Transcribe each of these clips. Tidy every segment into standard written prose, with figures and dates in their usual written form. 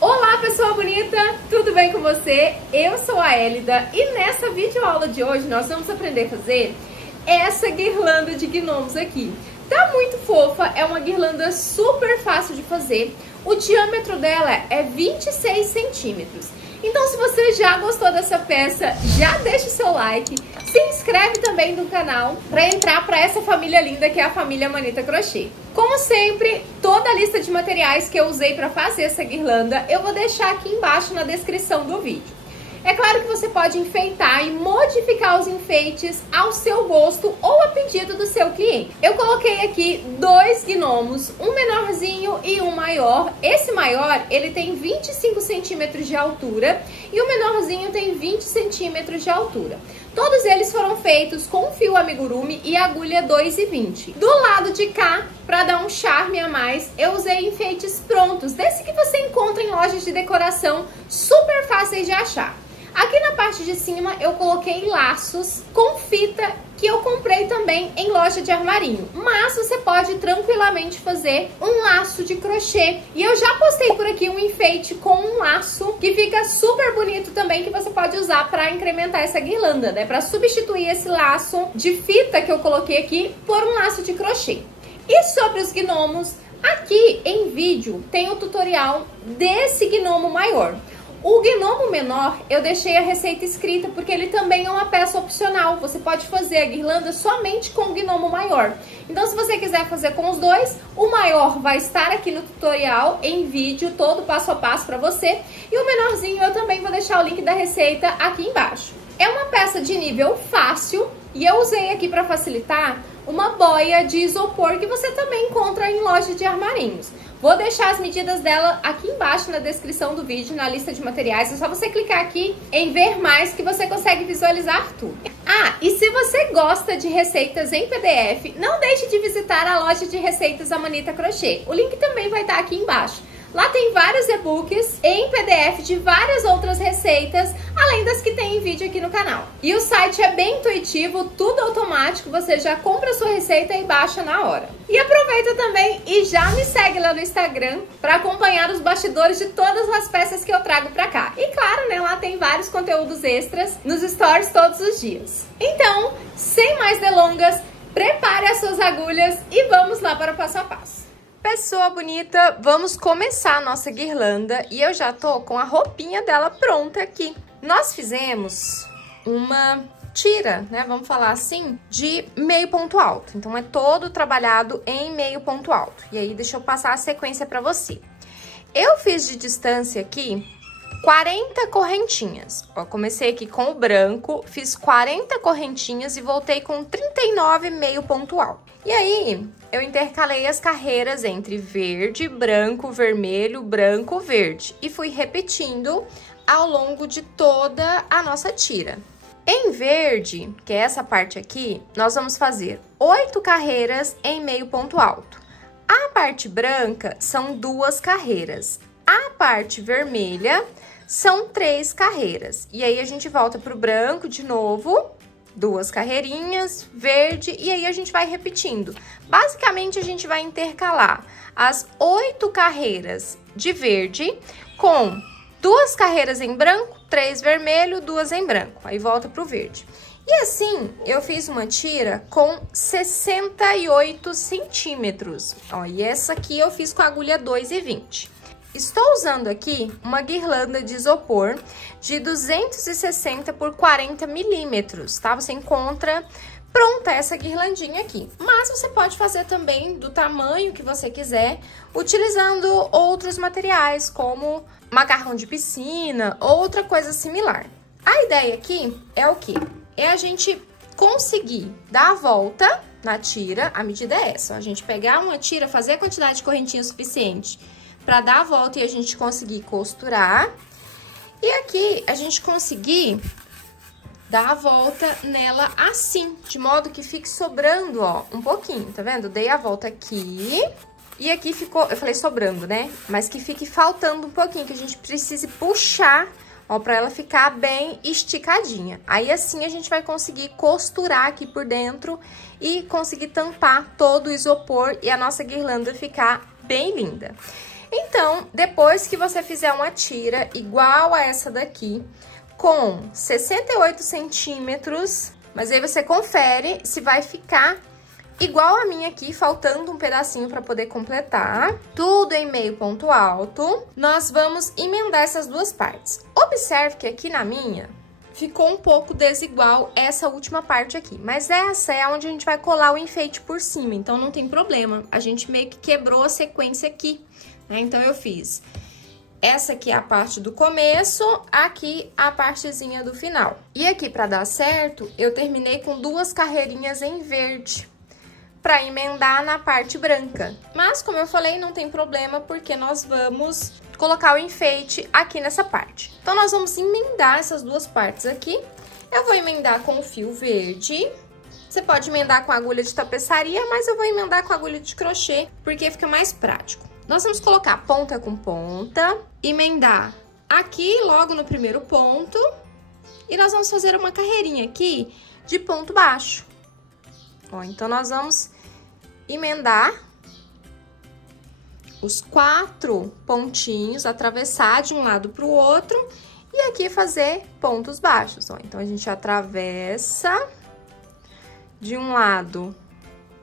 Olá pessoa bonita, tudo bem com você? Eu sou a Elida e nessa videoaula de hoje nós vamos aprender a fazer essa guirlanda de gnomos aqui. Tá muito fofa, é uma guirlanda super fácil de fazer, o diâmetro dela é 26 centímetros. Então se você já gostou dessa peça, já deixa o seu like, se inscreve também no canal para entrar para essa família linda que é a família Manita Crochê. Como sempre, toda a lista de materiais que eu usei para fazer essa guirlanda eu vou deixar aqui embaixo na descrição do vídeo. É claro que você pode enfeitar e modificar os enfeites ao seu gosto ou a pedido do seu cliente. Eu coloquei aqui dois gnomos, um menorzinho e um maior. Esse maior, ele tem 25 centímetros de altura e o menorzinho tem 20 centímetros de altura. Todos eles foram feitos com fio amigurumi e agulha 2,20. Do lado de cá, para dar um charme a mais, eu usei enfeites prontos, desse que você encontra em lojas de decoração, super fáceis de achar. Aqui na parte de cima eu coloquei laços com fita que eu comprei também em loja de armarinho. Mas você pode tranquilamente fazer um laço de crochê. E eu já postei por aqui um enfeite com um laço que fica super bonito também, que você pode usar para incrementar essa guirlanda, né? Para substituir esse laço de fita que eu coloquei aqui por um laço de crochê. E sobre os gnomos, aqui em vídeo tem o tutorial desse gnomo maior. O gnomo menor, eu deixei a receita escrita porque ele também é uma peça opcional. Você pode fazer a guirlanda somente com o gnomo maior. Então, se você quiser fazer com os dois, o maior vai estar aqui no tutorial, em vídeo, todo passo a passo para você. E o menorzinho eu também vou deixar o link da receita aqui embaixo. É uma peça de nível fácil e eu usei aqui para facilitar uma boia de isopor que você também encontra em loja de armarinhos. Vou deixar as medidas dela aqui embaixo na descrição do vídeo, na lista de materiais. É só você clicar aqui em ver mais que você consegue visualizar tudo. Ah, e se você gosta de receitas em PDF, não deixe de visitar a loja de receitas da Manita Crochê. O link também vai estar aqui embaixo. Lá tem vários e-books em PDF de várias outras receitas, além das que tem em vídeo aqui no canal. E o site é bem intuitivo, tudo automático, você já compra a sua receita e baixa na hora. E aproveita também e já me segue lá no Instagram para acompanhar os bastidores de todas as peças que eu trago pra cá. E claro, né, lá tem vários conteúdos extras nos stories todos os dias. Então, sem mais delongas, prepare as suas agulhas e vamos lá para o passo a passo. Pessoa bonita, vamos começar a nossa guirlanda e eu já tô com a roupinha dela pronta aqui. Nós fizemos uma tira, né, vamos falar assim, de meio ponto alto. Então, é todo trabalhado em meio ponto alto. E aí, deixa eu passar a sequência pra você. Eu fiz de distância aqui 40 correntinhas. Ó, comecei aqui com o branco, fiz 40 correntinhas e voltei com 39 meio ponto alto. E aí, eu intercalei as carreiras entre verde, branco, vermelho, branco, verde. E fui repetindo ao longo de toda a nossa tira. Em verde, que é essa parte aqui, nós vamos fazer 8 carreiras em meio ponto alto. A parte branca são 2 carreiras. A parte vermelha são 3 carreiras. E aí, a gente volta pro branco de novo, 2 carreirinhas, verde, e aí a gente vai repetindo. Basicamente, a gente vai intercalar as 8 carreiras de verde com 2 carreiras em branco, 3 vermelho, 2 em branco. Aí volta pro verde. E assim, eu fiz uma tira com 68 centímetros. Ó, e essa aqui eu fiz com a agulha 2,20. Estou usando aqui uma guirlanda de isopor de 260 por 40 milímetros, tá? Você encontra pronta essa guirlandinha aqui. Mas você pode fazer também do tamanho que você quiser, utilizando outros materiais, como macarrão de piscina ou outra coisa similar. A ideia aqui é o quê? É a gente conseguir dar a volta na tira, a medida é essa, a gente pegar uma tira, fazer a quantidade de correntinha suficiente para dar a volta e a gente conseguir costurar. E aqui, a gente conseguir dar a volta nela assim, de modo que fique sobrando, ó, um pouquinho, tá vendo? Dei a volta aqui e aqui ficou, eu falei sobrando, né? Mas que fique faltando um pouquinho, que a gente precise puxar, ó, pra ela ficar bem esticadinha. Aí, assim, a gente vai conseguir costurar aqui por dentro e conseguir tampar todo o isopor e a nossa guirlanda ficar bem linda. Então, depois que você fizer uma tira igual a essa daqui, com 68 centímetros, mas aí você confere se vai ficar igual a minha aqui, faltando um pedacinho para poder completar. Tudo em meio ponto alto. Nós vamos emendar essas duas partes. Observe que aqui na minha ficou um pouco desigual essa última parte aqui, mas essa é onde a gente vai colar o enfeite por cima, então não tem problema. A gente meio que quebrou a sequência aqui, né? Então eu fiz essa aqui é a parte do começo, aqui a partezinha do final. E aqui, para dar certo, eu terminei com duas carreirinhas em verde para emendar na parte branca. Mas, como eu falei, não tem problema, porque nós vamos colocar o enfeite aqui nessa parte. Então, nós vamos emendar essas duas partes aqui. Eu vou emendar com o fio verde. Você pode emendar com agulha de tapeçaria, mas eu vou emendar com agulha de crochê, porque fica mais prático. Nós vamos colocar ponta com ponta, emendar aqui logo no primeiro ponto, e nós vamos fazer uma carreirinha aqui de ponto baixo. Ó, então, nós vamos emendar os 4 pontinhos, atravessar de um lado para o outro, e aqui fazer pontos baixos, ó. Então, a gente atravessa de um lado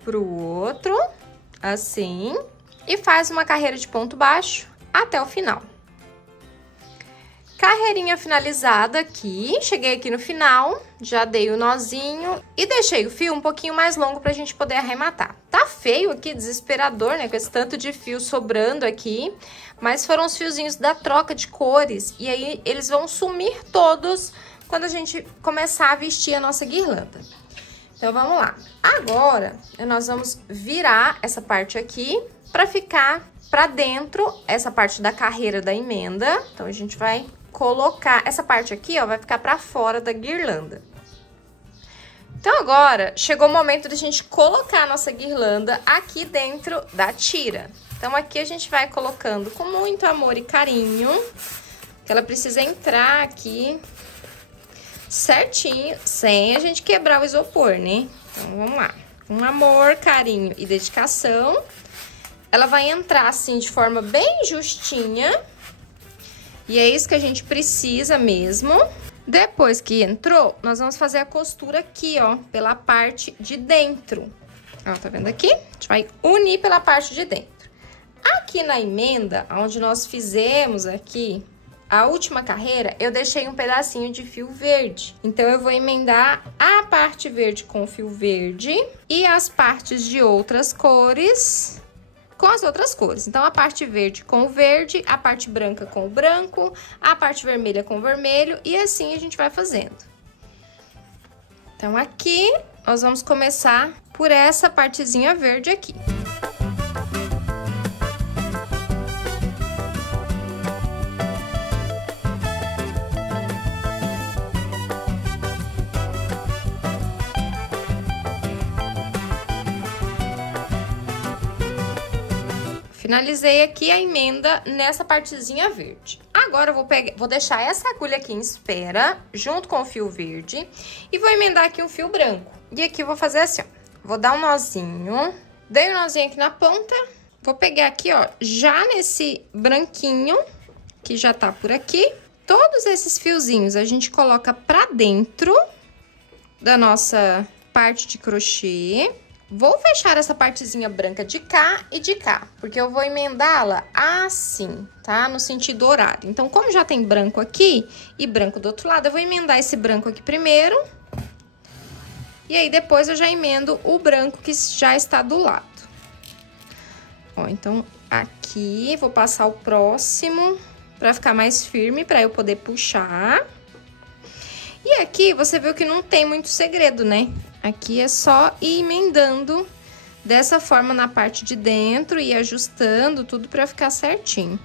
para o outro, assim, e faz uma carreira de ponto baixo até o final. Carreirinha finalizada aqui, cheguei aqui no final, já dei o nozinho e deixei o fio um pouquinho mais longo pra gente poder arrematar. Tá feio aqui, desesperador, né, com esse tanto de fio sobrando aqui, mas foram os fiozinhos da troca de cores, e aí eles vão sumir todos quando a gente começar a vestir a nossa guirlanda. Então, vamos lá. Agora, nós vamos virar essa parte aqui pra ficar pra dentro, essa parte da carreira da emenda. Então, a gente vai colocar essa parte aqui, ó, vai ficar pra fora da guirlanda. Então, agora, chegou o momento de a gente colocar a nossa guirlanda aqui dentro da tira. Então, aqui a gente vai colocando com muito amor e carinho, que ela precisa entrar aqui certinho, sem a gente quebrar o isopor, né? Então, vamos lá. Com amor, carinho e dedicação, ela vai entrar assim de forma bem justinha. E é isso que a gente precisa mesmo. Depois que entrou, nós vamos fazer a costura aqui, ó, pela parte de dentro. Ó, tá vendo aqui? A gente vai unir pela parte de dentro. Aqui na emenda, onde nós fizemos aqui a última carreira, eu deixei um pedacinho de fio verde. Então, eu vou emendar a parte verde com o fio verde e as partes de outras cores com as outras cores. Então, a parte verde com o verde, a parte branca com o branco, a parte vermelha com o vermelho, e assim a gente vai fazendo. Então, aqui, nós vamos começar por essa partezinha verde aqui. Finalizei aqui a emenda nessa partezinha verde. Agora, eu vou deixar essa agulha aqui em espera, junto com o fio verde, e vou emendar aqui um fio branco. E aqui eu vou fazer assim, ó. Vou dar um nozinho, dei um nozinho aqui na ponta, vou pegar aqui, ó, já nesse branquinho, que já tá por aqui. Todos esses fiozinhos a gente coloca pra dentro da nossa parte de crochê. Vou fechar essa partezinha branca de cá e de cá, porque eu vou emendá-la assim, tá? No sentido horário. Então, como já tem branco aqui e branco do outro lado, eu vou emendar esse branco aqui primeiro. E aí, depois eu já emendo o branco que já está do lado. Ó, então, aqui, vou passar o próximo pra ficar mais firme, pra eu poder puxar. E aqui, você viu que não tem muito segredo, né? Aqui é só ir emendando dessa forma na parte de dentro e ajustando tudo pra ficar certinho.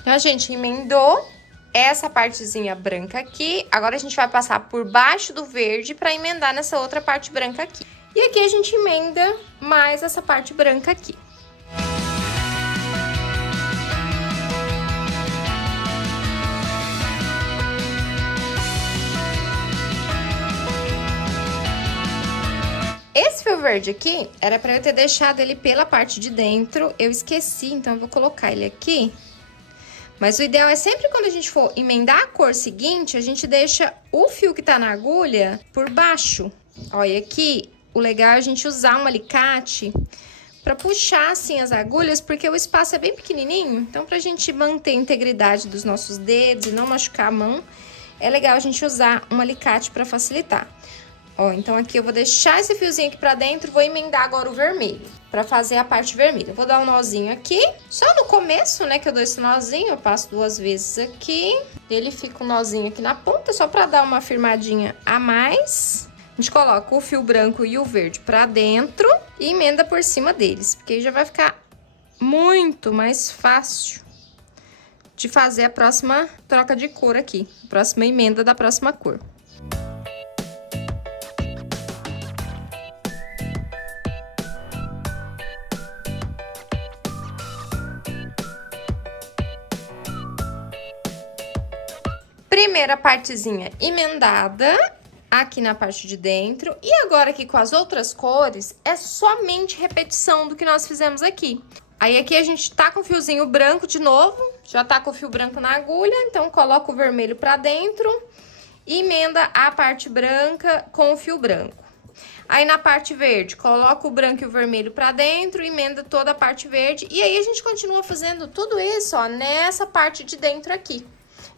Então, a gente emendou essa partezinha branca aqui. Agora, a gente vai passar por baixo do verde pra emendar nessa outra parte branca aqui. E aqui a gente emenda mais essa parte branca aqui. esse fio verde aqui, era pra eu ter deixado ele pela parte de dentro, eu esqueci, então eu vou colocar ele aqui. Mas o ideal é sempre quando a gente for emendar a cor seguinte, a gente deixa o fio que tá na agulha por baixo. Olha aqui, o legal é a gente usar um alicate pra puxar assim as agulhas, porque o espaço é bem pequenininho. Então, pra gente manter a integridade dos nossos dedos e não machucar a mão, é legal a gente usar um alicate pra facilitar. Ó, então aqui eu vou deixar esse fiozinho aqui pra dentro, vou emendar agora o vermelho, pra fazer a parte vermelha. Vou dar um nozinho aqui, só no começo, né, que eu dou esse nozinho, eu passo 2 vezes aqui. Ele fica um nozinho aqui na ponta, só pra dar uma firmadinha a mais. A gente coloca o fio branco e o verde pra dentro e emenda por cima deles, porque aí já vai ficar muito mais fácil de fazer a próxima troca de cor aqui, a próxima emenda da próxima cor. Primeira partezinha emendada aqui na parte de dentro. E agora aqui com as outras cores, é somente repetição do que nós fizemos aqui. Aí aqui a gente tá com o fiozinho branco de novo, já tá com o fio branco na agulha, então coloca o vermelho pra dentro e emenda a parte branca com o fio branco. Aí na parte verde, coloca o branco e o vermelho pra dentro, emenda toda a parte verde. E aí a gente continua fazendo tudo isso, ó, nessa parte de dentro aqui.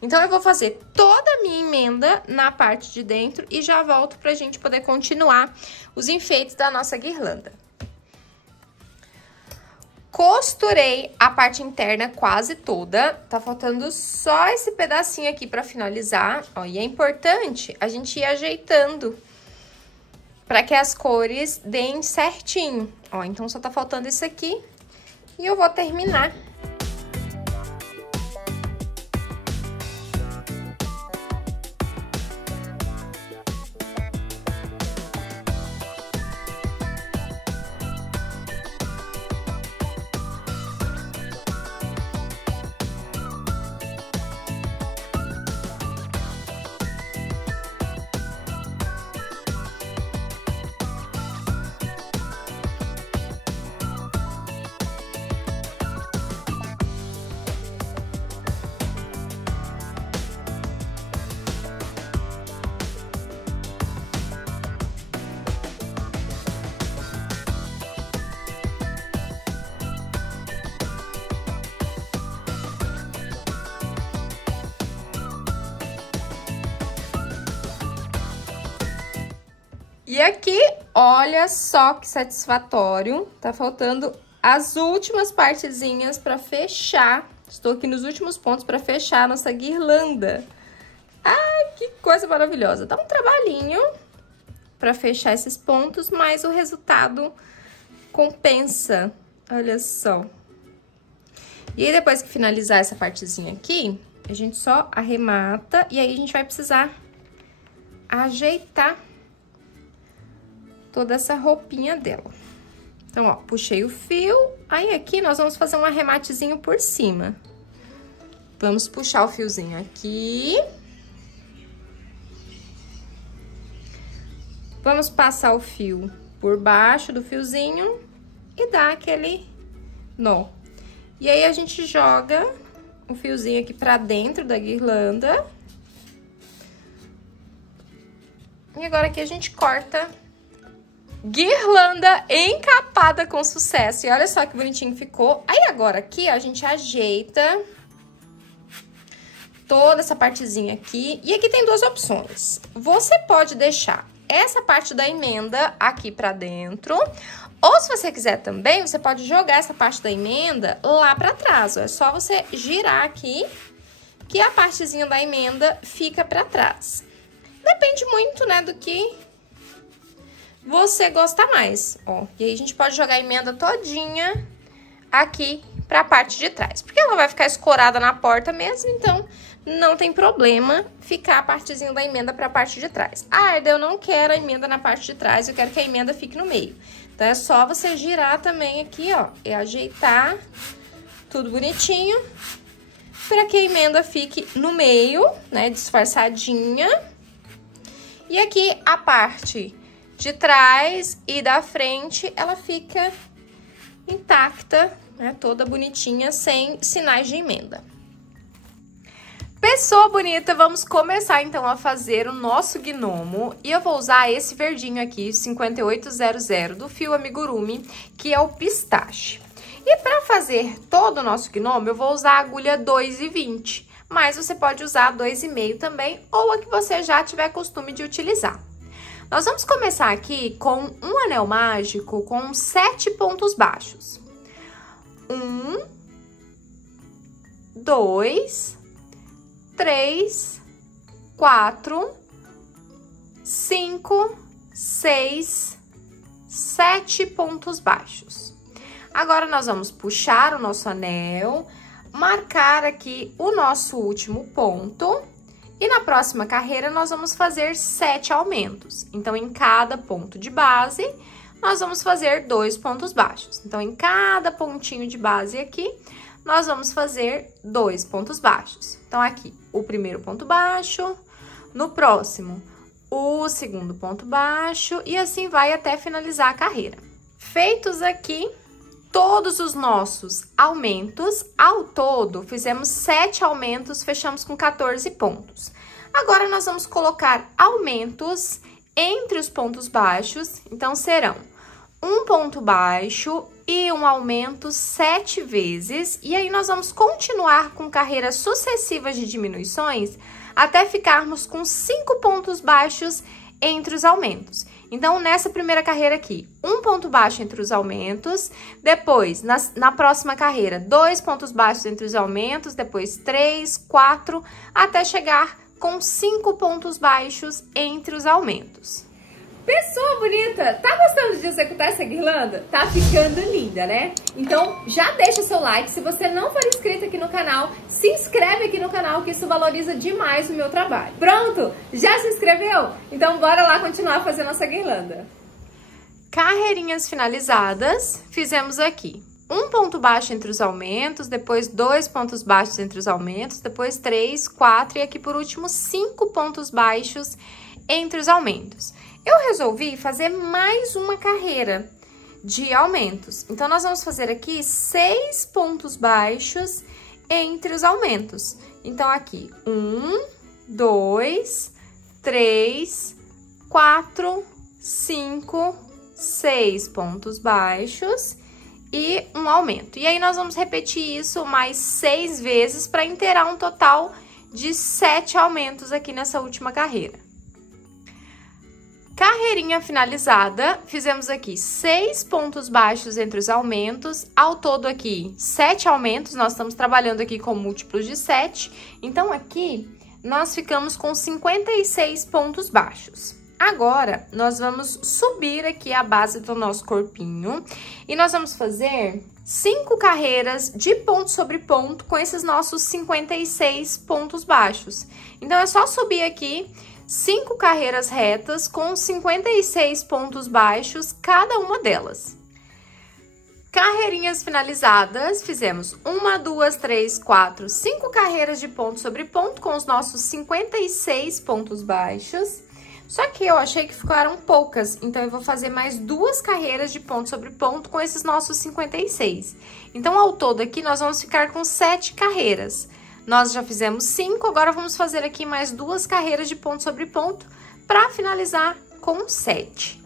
Então, eu vou fazer toda a minha emenda na parte de dentro e já volto pra gente poder continuar os enfeites da nossa guirlanda. Costurei a parte interna quase toda, tá faltando só esse pedacinho aqui pra finalizar, ó, e é importante a gente ir ajeitando pra que as cores deem certinho, ó, então só tá faltando isso aqui e eu vou terminar. E aqui, olha só que satisfatório, tá faltando as últimas partezinhas pra fechar. Estou aqui nos últimos pontos pra fechar a nossa guirlanda. Ai, que coisa maravilhosa. Dá um trabalhinho pra fechar esses pontos, mas o resultado compensa. Olha só. E aí, depois que finalizar essa partezinha aqui, a gente só arremata e aí a gente vai precisar ajeitar toda essa roupinha dela. Então, ó, puxei o fio, aí aqui nós vamos fazer um arrematezinho por cima. Vamos puxar o fiozinho aqui. Vamos passar o fio por baixo do fiozinho e dar aquele nó. E aí, a gente joga o fiozinho aqui pra dentro da guirlanda. E agora aqui a gente corta guirlanda encapada com sucesso. E olha só que bonitinho ficou. Aí agora aqui, ó, a gente ajeita toda essa partezinha aqui. E aqui tem 2 opções. Você pode deixar essa parte da emenda aqui pra dentro. Ou se você quiser também, você pode jogar essa parte da emenda lá pra trás. Ó. É só você girar aqui que a partezinha da emenda fica pra trás. Depende muito, né, do que você gosta mais, ó. E aí, a gente pode jogar a emenda todinha aqui pra parte de trás. Porque ela vai ficar escorada na porta mesmo, então não tem problema ficar a partezinha da emenda pra parte de trás. Ah, Erda, eu não quero a emenda na parte de trás, eu quero que a emenda fique no meio. Então, é só você girar também aqui, ó, e ajeitar tudo bonitinho pra que a emenda fique no meio, né, disfarçadinha. E aqui, a parte de trás e da frente, ela fica intacta, né? Toda bonitinha, sem sinais de emenda. Pessoa bonita, vamos começar então a fazer o nosso gnomo. E eu vou usar esse verdinho aqui, 5800 do fio amigurumi, que é o pistache. E para fazer todo o nosso gnomo, eu vou usar a agulha 2,20. Mas você pode usar 2,5 também, ou a que você já tiver costume de utilizar. Nós vamos começar aqui com um anel mágico com 7 pontos baixos. 1, 2, 3, 4, 5, 6, 7 pontos baixos. Agora, nós vamos puxar o nosso anel, marcar aqui o nosso último ponto e na próxima carreira nós vamos fazer 7 aumentos. Então, em cada ponto de base, nós vamos fazer 2 pontos baixos. Então, em cada pontinho de base aqui, nós vamos fazer 2 pontos baixos. Então, aqui, o primeiro ponto baixo, no próximo, o segundo ponto baixo, e assim vai até finalizar a carreira. Feitos aqui todos os nossos aumentos, ao todo, fizemos 7 aumentos, fechamos com 14 pontos. Agora, nós vamos colocar aumentos entre os pontos baixos, então, serão um ponto baixo e um aumento 7 vezes, e aí nós vamos continuar com carreiras sucessivas de diminuições até ficarmos com 5 pontos baixos entre os aumentos. Então, nessa primeira carreira aqui, um ponto baixo entre os aumentos, depois, na próxima carreira, 2 pontos baixos entre os aumentos, depois 3, 4, até chegar com 5 pontos baixos entre os aumentos. Pessoa bonita, tá gostando de executar essa guirlanda? Tá ficando linda, né? Então, já deixa seu like. Se você não for inscrito aqui no canal, se inscreve aqui no canal, que isso valoriza demais o meu trabalho. Pronto? Já se inscreveu? Então, bora lá continuar fazendo nossa guirlanda. Carreirinhas finalizadas, fizemos aqui um ponto baixo entre os aumentos, depois 2 pontos baixos entre os aumentos, depois 3, 4 e aqui por último 5 pontos baixos entre os aumentos. Eu resolvi fazer mais uma carreira de aumentos. Então, nós vamos fazer aqui 6 pontos baixos entre os aumentos. Então, aqui, 1, 2, 3, 4, 5, 6 pontos baixos e um aumento. E aí, nós vamos repetir isso mais 6 vezes para inteirar um total de 7 aumentos aqui nessa última carreira. Carreirinha finalizada, fizemos aqui 6 pontos baixos entre os aumentos, ao todo aqui 7 aumentos, nós estamos trabalhando aqui com múltiplos de 7, então aqui nós ficamos com 56 pontos baixos. Agora, nós vamos subir aqui a base do nosso corpinho e nós vamos fazer 5 carreiras de ponto sobre ponto com esses nossos 56 pontos baixos. Então, é só subir aqui 5 carreiras retas com 56 pontos baixos, cada uma delas. Carreirinhas finalizadas, fizemos 1, 2, 3, 4, 5 carreiras de ponto sobre ponto com os nossos 56 pontos baixos. Só que eu achei que ficaram poucas, então eu vou fazer mais 2 carreiras de ponto sobre ponto com esses nossos 56. Então, ao todo aqui, nós vamos ficar com 7 carreiras. Nós já fizemos 5, agora vamos fazer aqui mais 2 carreiras de ponto sobre ponto para finalizar com 7.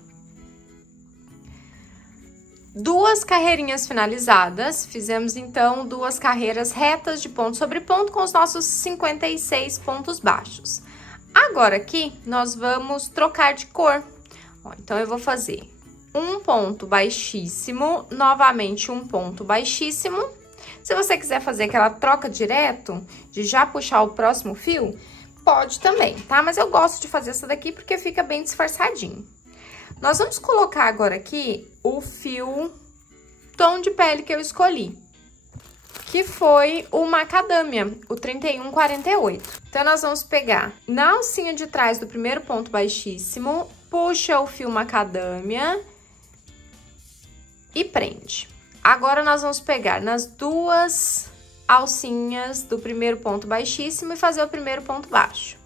2 carreirinhas finalizadas, fizemos então 2 carreiras retas de ponto sobre ponto com os nossos 56 pontos baixos. Agora aqui, nós vamos trocar de cor. Ó, então, eu vou fazer um ponto baixíssimo, novamente um ponto baixíssimo. Se você quiser fazer aquela troca direto, de já puxar o próximo fio, pode também, tá? Mas eu gosto de fazer essa daqui porque fica bem disfarçadinho. Nós vamos colocar agora aqui o fio tom de pele que eu escolhi, que foi o macadâmia, o 3148. Então, nós vamos pegar na alcinha de trás do primeiro ponto baixíssimo, puxa o fio macadâmia e prende. Agora, nós vamos pegar nas 2 alcinhas do primeiro ponto baixíssimo e fazer o primeiro ponto baixo.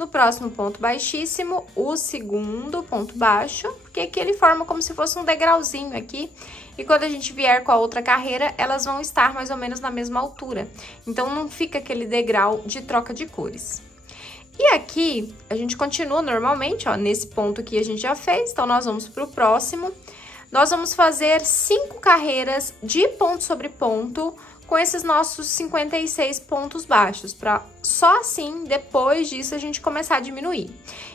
No próximo ponto baixíssimo, o segundo ponto baixo, porque aqui ele forma como se fosse um degrauzinho aqui. E quando a gente vier com a outra carreira, elas vão estar mais ou menos na mesma altura. Então, não fica aquele degrau de troca de cores. E aqui, a gente continua normalmente, ó, nesse ponto aqui a gente já fez. Então, nós vamos pro próximo. Nós vamos fazer 5 carreiras de ponto sobre ponto com esses nossos 56 pontos baixos, para só assim, depois disso, a gente começar a diminuir.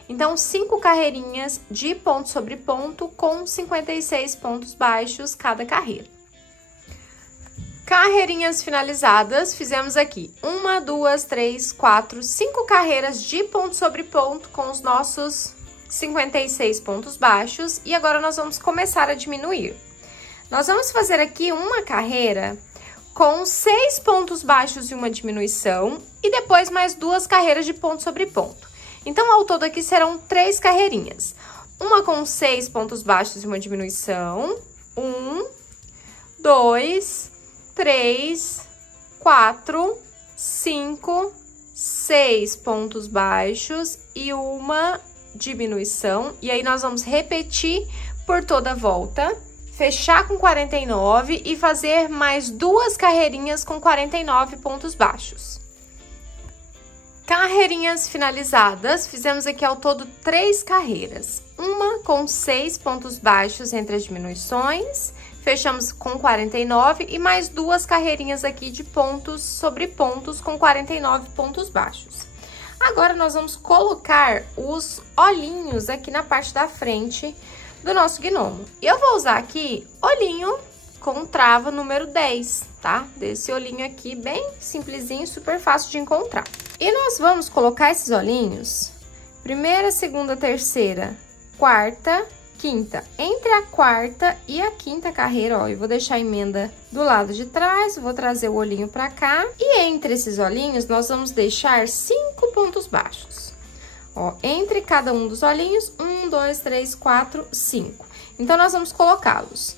Então, 5 carreirinhas de ponto sobre ponto com 56 pontos baixos cada carreira. Carreirinhas finalizadas, fizemos aqui 1, 2, 3, 4, 5 carreiras de ponto sobre ponto com os nossos 56 pontos baixos. E agora, nós vamos começar a diminuir. Nós vamos fazer aqui uma carreira com 6 pontos baixos e uma diminuição, e depois mais 2 carreiras de ponto sobre ponto. Então, ao todo aqui serão 3 carreirinhas. Uma com 6 pontos baixos e uma diminuição. 1, 2, 3, 4, 5, 6 pontos baixos e uma diminuição. E aí, nós vamos repetir por toda a volta. Fechar com 49 e fazer mais 2 carreirinhas com 49 pontos baixos. Carreirinhas finalizadas, fizemos aqui ao todo 3 carreiras. Uma com 6 pontos baixos entre as diminuições, fechamos com 49 e mais 2 carreirinhas aqui de pontos sobre pontos com 49 pontos baixos. Agora, nós vamos colocar os olhinhos aqui na parte da frente do nosso gnomo. E eu vou usar aqui olhinho com trava número 10, tá? Desse olhinho aqui, bem simplesinho, super fácil de encontrar. E nós vamos colocar esses olhinhos, primeira, segunda, terceira, quarta, quinta. Entre a quarta e a quinta carreira, ó, eu vou deixar a emenda do lado de trás, vou trazer o olhinho pra cá. E entre esses olhinhos, nós vamos deixar 5 pontos baixos. Ó, entre cada um dos olhinhos, 1, 2, 3, 4, 5. Então, nós vamos colocá-los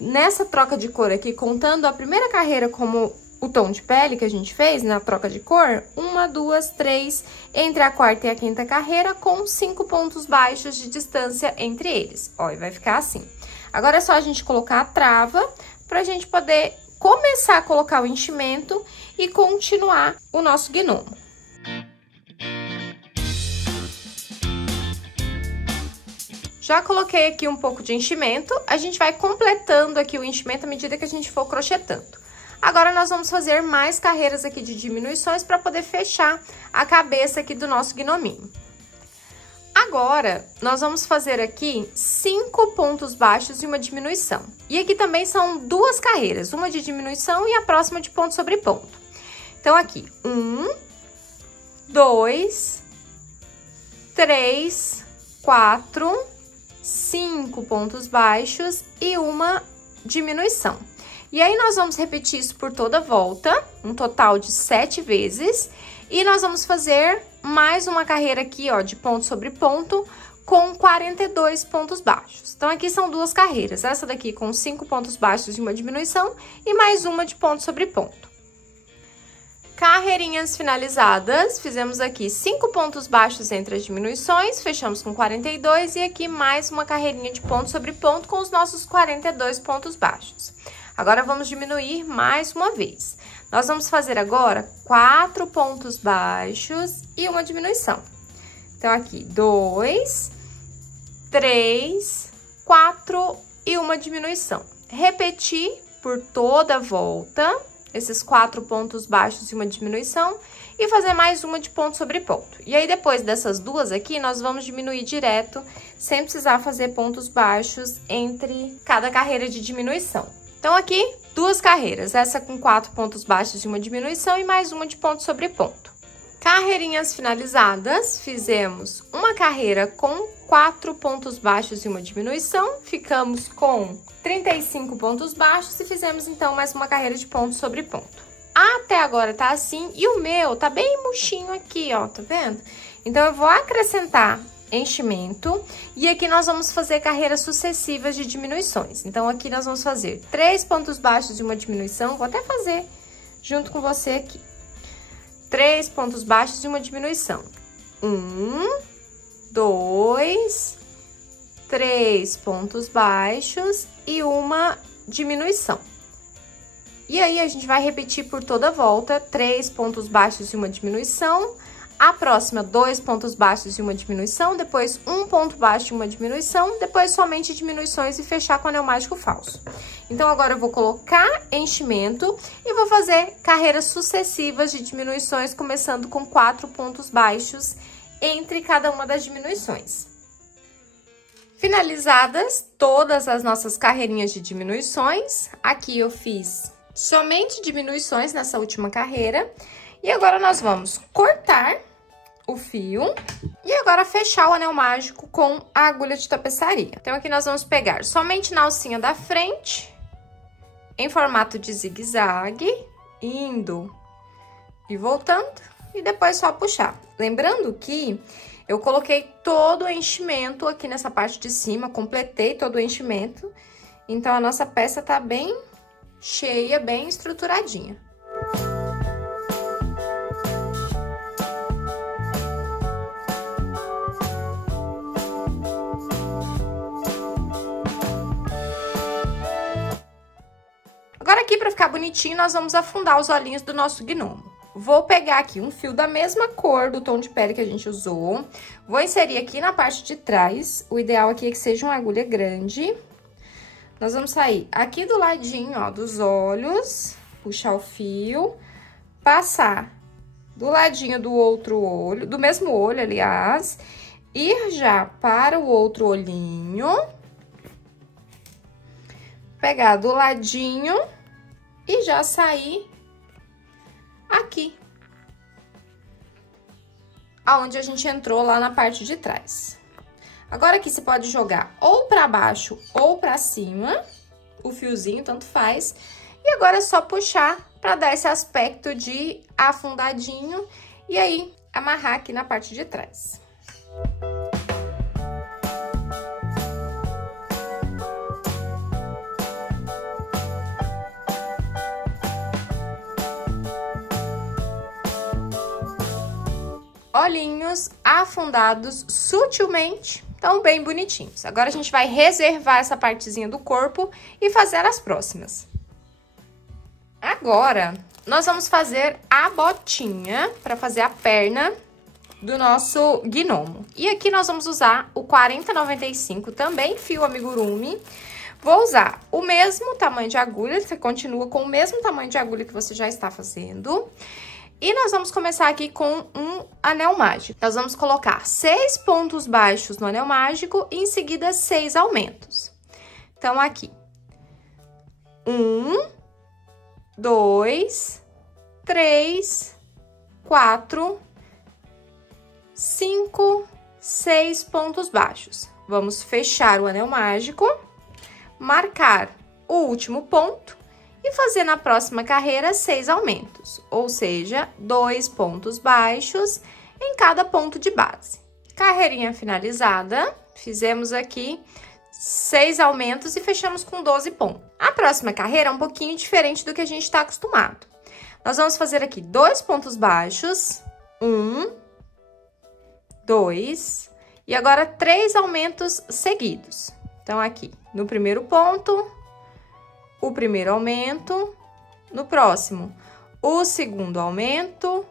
nessa troca de cor aqui, contando a primeira carreira como o tom de pele que a gente fez na troca de cor. 1, 2, 3, entre a quarta e a quinta carreira, com 5 pontos baixos de distância entre eles. Ó, e vai ficar assim. Agora, é só a gente colocar a trava pra gente poder começar a colocar o enchimento e continuar o nosso gnomo. Já coloquei aqui um pouco de enchimento, a gente vai completando aqui o enchimento à medida que a gente for crochetando. Agora, nós vamos fazer mais carreiras aqui de diminuições para poder fechar a cabeça aqui do nosso gnominho. Agora, nós vamos fazer aqui 5 pontos baixos e uma diminuição. E aqui também são 2 carreiras, uma de diminuição e a próxima de ponto sobre ponto. Então, aqui, 1, 2, 3, 4... 5 pontos baixos e uma diminuição. E aí, nós vamos repetir isso por toda a volta, um total de 7 vezes. E nós vamos fazer mais uma carreira aqui, ó, de ponto sobre ponto, com 42 pontos baixos. Então, aqui são 2 carreiras. Essa daqui com 5 pontos baixos e uma diminuição e mais uma de ponto sobre ponto. Carreirinhas finalizadas, fizemos aqui 5 pontos baixos entre as diminuições, fechamos com 42 e aqui mais uma carreirinha de ponto sobre ponto com os nossos 42 pontos baixos. Agora, vamos diminuir mais uma vez. Nós vamos fazer agora 4 pontos baixos e uma diminuição. Então, aqui, 2, 3, 4 e uma diminuição. Repetir por toda a volta esses 4 pontos baixos e uma diminuição, e fazer mais uma de ponto sobre ponto. E aí, depois dessas 2 aqui, nós vamos diminuir direto, sem precisar fazer pontos baixos entre cada carreira de diminuição. Então, aqui, 2 carreiras, essa com 4 pontos baixos e uma diminuição, e mais uma de ponto sobre ponto. Carreirinhas finalizadas, fizemos uma carreira com 4 pontos baixos e uma diminuição, ficamos com 35 pontos baixos e fizemos, então, mais uma carreira de ponto sobre ponto. Até agora tá assim, e o meu tá bem murchinho aqui, ó, tá vendo? Então, eu vou acrescentar enchimento, e aqui nós vamos fazer carreiras sucessivas de diminuições. Então, aqui nós vamos fazer 3 pontos baixos e uma diminuição, vou até fazer junto com você aqui. 3 pontos baixos e uma diminuição. 1, 2, 3 pontos baixos e uma diminuição. E aí, a gente vai repetir por toda a volta, 3 pontos baixos e uma diminuição. A próxima, 2 pontos baixos e uma diminuição, depois 1 ponto baixo e uma diminuição, depois somente diminuições e fechar com anel mágico falso. Então, agora eu vou colocar enchimento e vou fazer carreiras sucessivas de diminuições, começando com 4 pontos baixos entre cada uma das diminuições. Finalizadas todas as nossas carreirinhas de diminuições, aqui eu fiz somente diminuições nessa última carreira. E agora, nós vamos cortar o fio e agora fechar o anel mágico com a agulha de tapeçaria. Então, aqui nós vamos pegar somente na alcinha da frente, em formato de zigue-zague, indo e voltando, e depois só puxar. Lembrando que eu coloquei todo o enchimento aqui nessa parte de cima, completei todo o enchimento, então a nossa peça tá bem cheia, bem estruturadinha. Agora aqui, para ficar bonitinho, nós vamos afundar os olhinhos do nosso gnomo. Vou pegar aqui um fio da mesma cor do tom de pele que a gente usou. Vou inserir aqui na parte de trás. O ideal aqui é que seja uma agulha grande. Nós vamos sair aqui do ladinho, ó, dos olhos, puxar o fio, passar do ladinho do outro olho, do mesmo olho, aliás, ir já para o outro olhinho, pegar do ladinho e já sair aqui, aonde a gente entrou lá na parte de trás. Agora aqui você pode jogar ou pra baixo ou pra cima, o fiozinho, tanto faz. E agora é só puxar pra dar esse aspecto de afundadinho e aí amarrar aqui na parte de trás. Olhinhos afundados sutilmente, tão bem bonitinhos. Agora, a gente vai reservar essa partezinha do corpo e fazer as próximas. Agora, nós vamos fazer a botinha para fazer a perna do nosso gnomo. E aqui nós vamos usar o 4095, também fio amigurumi. Vou usar o mesmo tamanho de agulha, você continua com o mesmo tamanho de agulha que você já está fazendo. E nós vamos começar aqui com um anel mágico. Nós vamos colocar 6 pontos baixos no anel mágico e em seguida 6 aumentos. Então, aqui. 1, 2, 3, 4, 5, 6 pontos baixos. Vamos fechar o anel mágico, marcar o último ponto e fazer na próxima carreira 6 aumentos, ou seja, 2 pontos baixos em cada ponto de base. Carreirinha finalizada, fizemos aqui 6 aumentos e fechamos com 12 pontos. A próxima carreira é um pouquinho diferente do que a gente está acostumado. Nós vamos fazer aqui 2 pontos baixos, 1, 2, e agora 3 aumentos seguidos. Então, aqui, no primeiro ponto, o primeiro aumento, no próximo, o segundo aumento,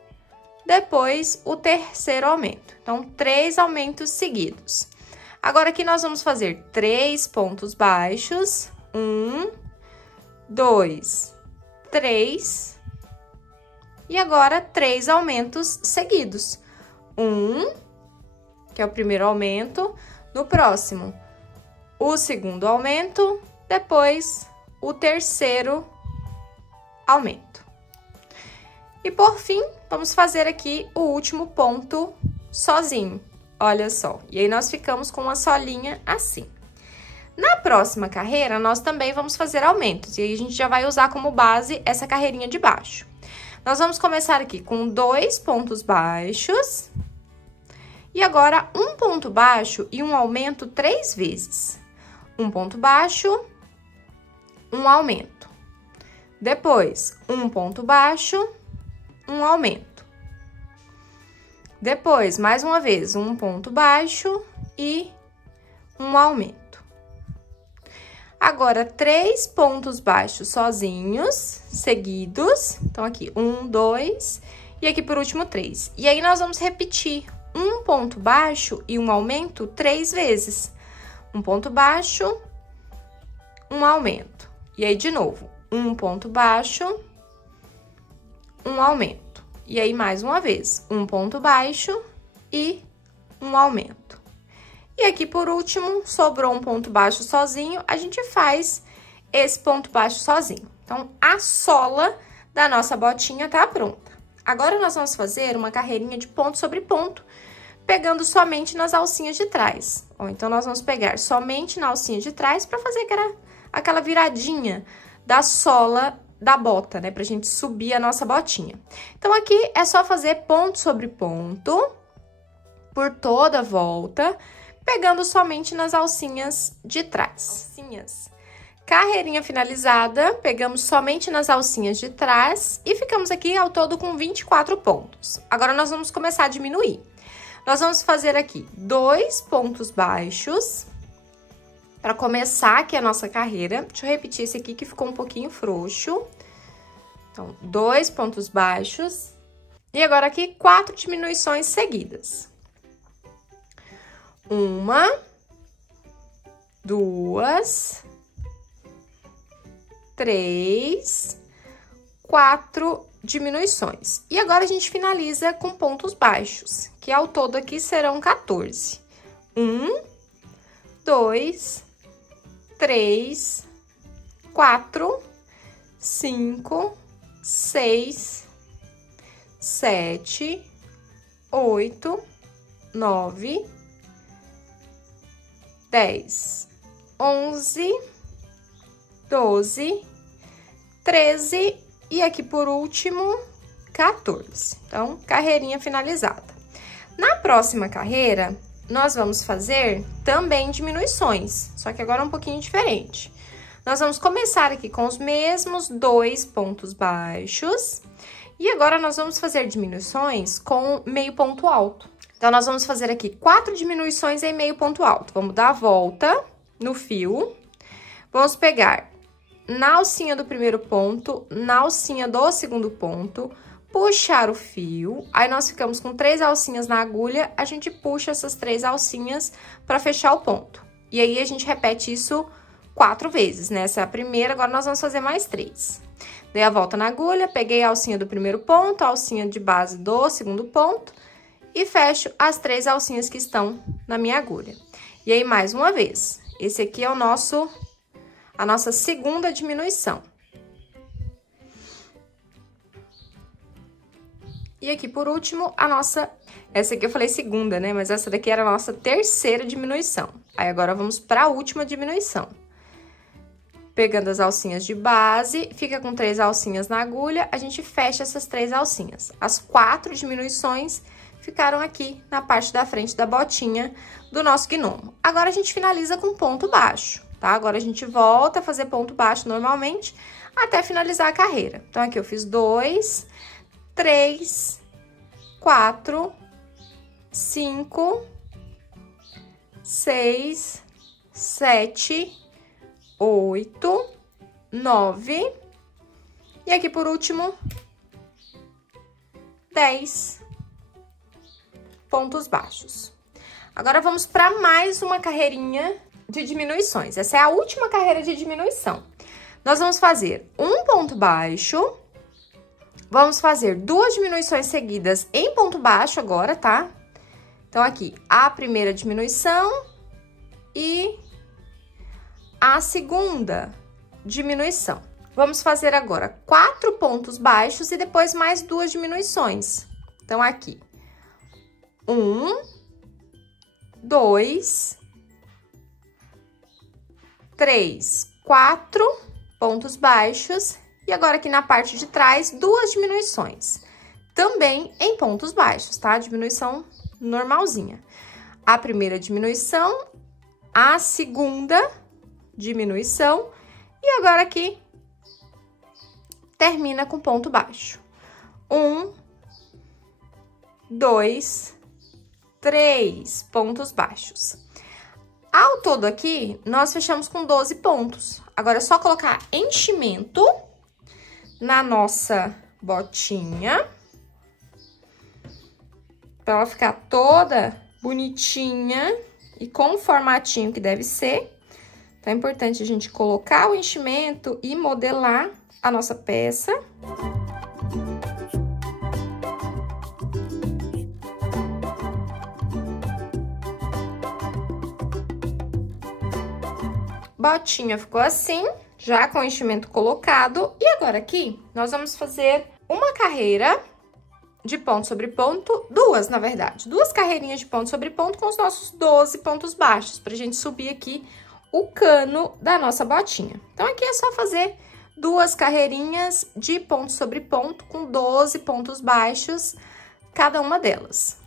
depois o terceiro aumento. Então, 3 aumentos seguidos. Agora, aqui nós vamos fazer 3 pontos baixos, 1, 2, 3, e agora 3 aumentos seguidos. 1, que é o primeiro aumento, no próximo, o segundo aumento, depois o terceiro aumento. E por fim, vamos fazer aqui o último ponto sozinho, olha só. E aí, nós ficamos com uma solinha assim. Na próxima carreira, nós também vamos fazer aumentos, e aí a gente já vai usar como base essa carreirinha de baixo. Nós vamos começar aqui com 2 pontos baixos, e agora um ponto baixo e um aumento 3 vezes. Um ponto baixo, um aumento. Depois, um ponto baixo, um aumento. Depois, mais uma vez, um ponto baixo e um aumento. Agora, 3 pontos baixos sozinhos, seguidos. Então, aqui, 1, 2, e aqui por último, 3. E aí, nós vamos repetir um ponto baixo e um aumento 3 vezes. Um ponto baixo, um aumento. E aí, de novo, um ponto baixo, um aumento. E aí, mais uma vez, um ponto baixo e um aumento. E aqui, por último, sobrou um ponto baixo sozinho, a gente faz esse ponto baixo sozinho. Então, a sola da nossa botinha tá pronta. Agora, nós vamos fazer uma carreirinha de ponto sobre ponto, pegando somente nas alcinhas de trás. Ó, então, nós vamos pegar somente na alcinha de trás para fazer aquela viradinha da sola da bota, né? Pra gente subir a nossa botinha. Então, aqui é só fazer ponto sobre ponto por toda a volta, pegando somente nas alcinhas de trás. Alcinhas. Carreirinha finalizada, pegamos somente nas alcinhas de trás e ficamos aqui ao todo com 24 pontos. Agora, nós vamos começar a diminuir. Nós vamos fazer aqui 2 pontos baixos para começar aqui a nossa carreira. Deixa eu repetir esse aqui que ficou um pouquinho frouxo. Então, 2 pontos baixos. E agora aqui, 4 diminuições seguidas. 1, 2, 3, 4 diminuições. E agora, a gente finaliza com pontos baixos, que ao todo aqui serão 14. 1, 2, 3, 4, 5, 6, 7, 8, 9, 10, 11, 12, 13 e aqui por último, 14. Então, carreirinha finalizada. Na próxima carreira, nós vamos fazer também diminuições, só que agora é um pouquinho diferente. Nós vamos começar aqui com os mesmos 2 pontos baixos e agora nós vamos fazer diminuições com meio ponto alto. Então, nós vamos fazer aqui 4 diminuições em meio ponto alto. Vamos dar a volta no fio, vamos pegar na alcinha do primeiro ponto, na alcinha do segundo ponto, puxar o fio, aí nós ficamos com 3 alcinhas na agulha, a gente puxa essas 3 alcinhas para fechar o ponto. E aí, a gente repete isso 4 vezes, né? Essa é a primeira, agora nós vamos fazer mais 3. Dei a volta na agulha, peguei a alcinha do primeiro ponto, a alcinha de base do segundo ponto e fecho as 3 alcinhas que estão na minha agulha. E aí, mais uma vez, esse aqui é a nossa segunda diminuição. E aqui, por último, essa aqui eu falei segunda, né? Mas essa daqui era a nossa terceira diminuição. Aí, agora, vamos para a última diminuição. Pegando as alcinhas de base, fica com 3 alcinhas na agulha, a gente fecha essas 3 alcinhas. As 4 diminuições ficaram aqui na parte da frente da botinha do nosso gnomo. Agora, a gente finaliza com ponto baixo, tá? Agora, a gente volta a fazer ponto baixo normalmente até finalizar a carreira. Então, aqui eu fiz 2, 3, 4, 5, 6, 7, 8, 9 e aqui por último 10 pontos baixos. Agora, vamos para mais uma carreirinha de diminuições. Essa é a última carreira de diminuição. Nós vamos fazer um ponto baixo, vamos fazer 2 diminuições seguidas em ponto baixo agora, tá? Então, aqui, a primeira diminuição e a segunda diminuição. Vamos fazer agora 4 pontos baixos e depois mais 2 diminuições. Então, aqui, 1, 2, 3, 4 pontos baixos. E agora, aqui na parte de trás, 2 diminuições. Também em pontos baixos, tá? Diminuição normalzinha. A primeira diminuição, a segunda diminuição. E agora, aqui, termina com ponto baixo. 1, 2, 3 pontos baixos. Ao todo aqui, nós fechamos com 12 pontos. Agora, é só colocar enchimento na nossa botinha, para ela ficar toda bonitinha e com o formatinho que deve ser. Então, é importante a gente colocar o enchimento e modelar a nossa peça. Botinha ficou assim, já com o enchimento colocado. E agora aqui, nós vamos fazer uma carreira de ponto sobre ponto, duas, na verdade. Duas carreirinhas de ponto sobre ponto com os nossos 12 pontos baixos, pra gente subir aqui o cano da nossa botinha. Então, aqui é só fazer duas carreirinhas de ponto sobre ponto com 12 pontos baixos, cada uma delas.